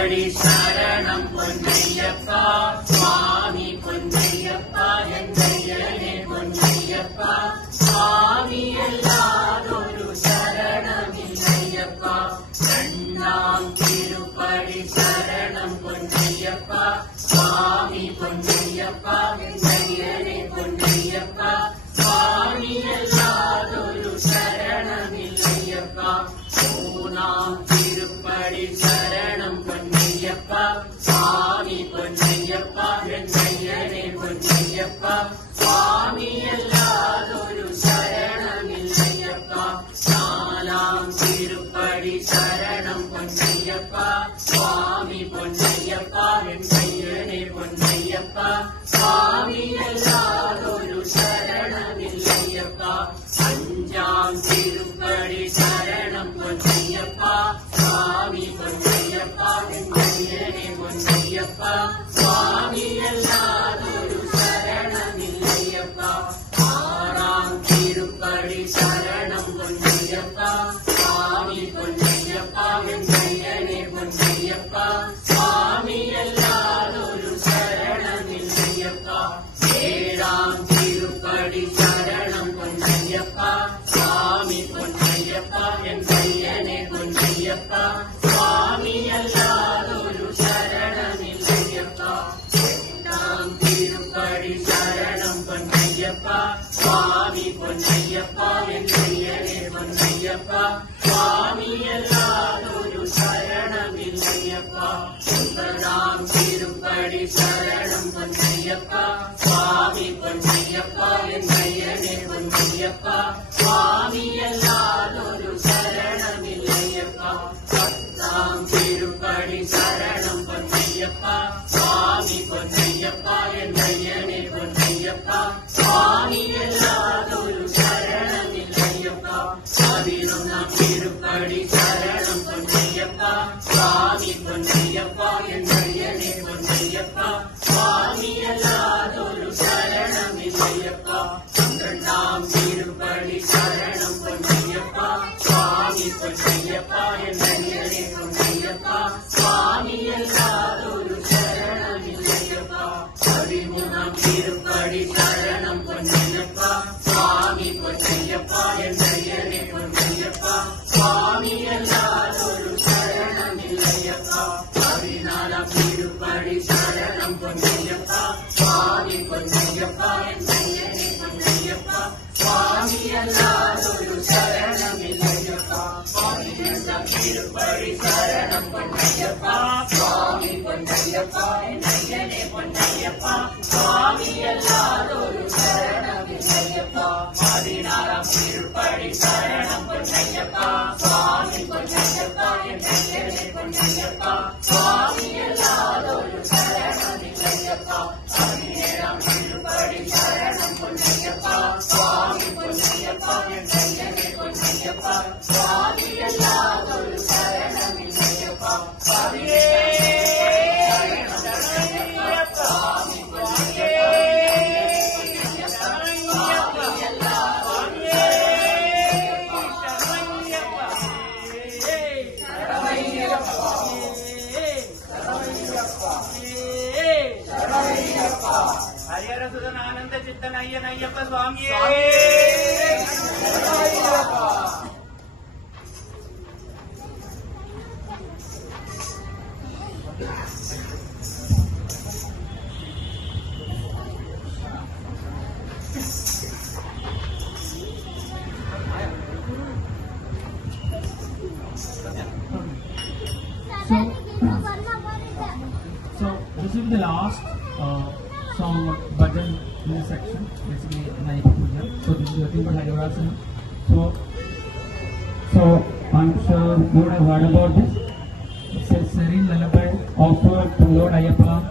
திருப்படி சரணம் பொன்னையப்பா சுவாமி பொன்னையப்பா எந்தையனே பொன்னையப்பா சுவாமி எல்லாதொரு சரணமில்லையப்பா இரண்டாம் திருப்படி சரணம் பொன்னையப்பா சுவாமி பொன்னையப்பா எந்தையனே பொன்னையப்பா சுவாமி எல்லாதொரு சரணமில்லையப்பா மூணாம் திருப்படி சரணம் பொன்னையப்பா சுவாமி பொன்னையப்பா எந்தையனே பொன்னையப்பா சுவாமி எல்லாதொரு சரணமில்லையப்பா நாலாம் திருப்படி சரணம் பொன்னையப்பா சுவாமி பொன்னையப்பா எந்தையனே பொன்னையப்பா சுவாமி எல்லாதொரு சரணமில்லையப்பா அஞ்சாம் திருப்படி சரணம் பொன்னையப்பா சுவாமி பொன்னையப்பா எந்தையனே பொன்னையப்பா சுவாமி எல்லாதொரு சரணமில்லையப்பா ஆறாம் திருப்படி சரணம் பொன்னையப்பா சுவாமி பொன்னையப்பா எந்தையனே பொன்னையப்பா சுவாமி எல்லாதொரு சரணமில்லையப்பா ஏழாம் திருப்படி சரணம் பொன்னையப்பா சுவாமி பொன்னையப்பா எந்தையனே பொன்னையப்பா சுவாமி எல்லாதொரு சரணமில்லையப்பா எட்டாம் திருப்படி சரணம் பொன்னையப்பா சுவாமி பொன்னையப்பா எந்தையனே பொன்னையப்பா சுவாமி எல்லாதொரு சரணமில்லையப்பா ஒன்பதாம் திருப்படி சரணம் பொன்னையப்பா சுவாமி பொன்னையப்பா எந்தையனே பொன்னையப்பா சுவாமி எல்லாதொரு சரணமில்லையப்பா பத்தாம் திருப்படி சரணம் பொன்னையப்பா சுவாமி பொன்னையப்பா எந்தையனே பொன்னையப்பா சுவாமி எல்லாதொரு சரணமில்லையப்பா பதினொன்றாம் திருப்படி சரணம் பொன்னையப்பா சுவாமி பொன்னையப்பா எந்தையனே பொன்னையப்பா சுவாமி எல்லாதொரு சரணமில்லையப்பா பன்னிரண்டாம் திருப்படி சரணம் பொன்னையப்பா சுவாமி பொன்னையப்பா எந்தையனே பொன்னையப்பா சுவாமி எல்லாதொரு சரணமில்லையப்பா பதிமூணாம் திருப்படி சரணம் பொன்னையப்பா சுவாமி பொன்னையப்பா எந்தையனே பொன்னையப்பா சுவாமி எல்லாதொரு சரணமில்லையப்பா பதினாலாம் திருப்படி சரணம் பொன்னையப்பா சுவாமி பொன்னையப்பா எந்தையனே பொன்னையப்பா சுவாமி எல்லாதொரு சரணமில்லையப்பா பதினெட்டாம் திருப்படி சரணம் பொன்னையப்பா சுவாமி பொன்னையப்பா எந்தையனே பொன்னையப்பா சுவாமி எல்லாதொரு சரணமில்லையப்பா பதினாறாம் திருப்படி சரணம் பொன்னையப்பா சுவாமி பொன்னையப்பா எந்தையனே பொன்னையப்பா சுவாமி எல்லாதொரு சரணமில்லையப்பா பதினேழாம் திருப்படி சரணம் பொன்னையப்பா சுவாமி பொன்னையப்பா எந்தையனே பொன்னையப்பா சுவாமி எல்லாதொரு சரணமில்லையப்பா ஹரிஹர சுதன் ஆனந்த சித்தன் ஐயன் ஐயப்ப சுவாமியே So this will be the last song bhajan in this section, basically Nayapa Puja. So this is nothing but Harivarasana. So I'm sure you would have heard about this. It's a serene lullaby offered to Lord Ayappa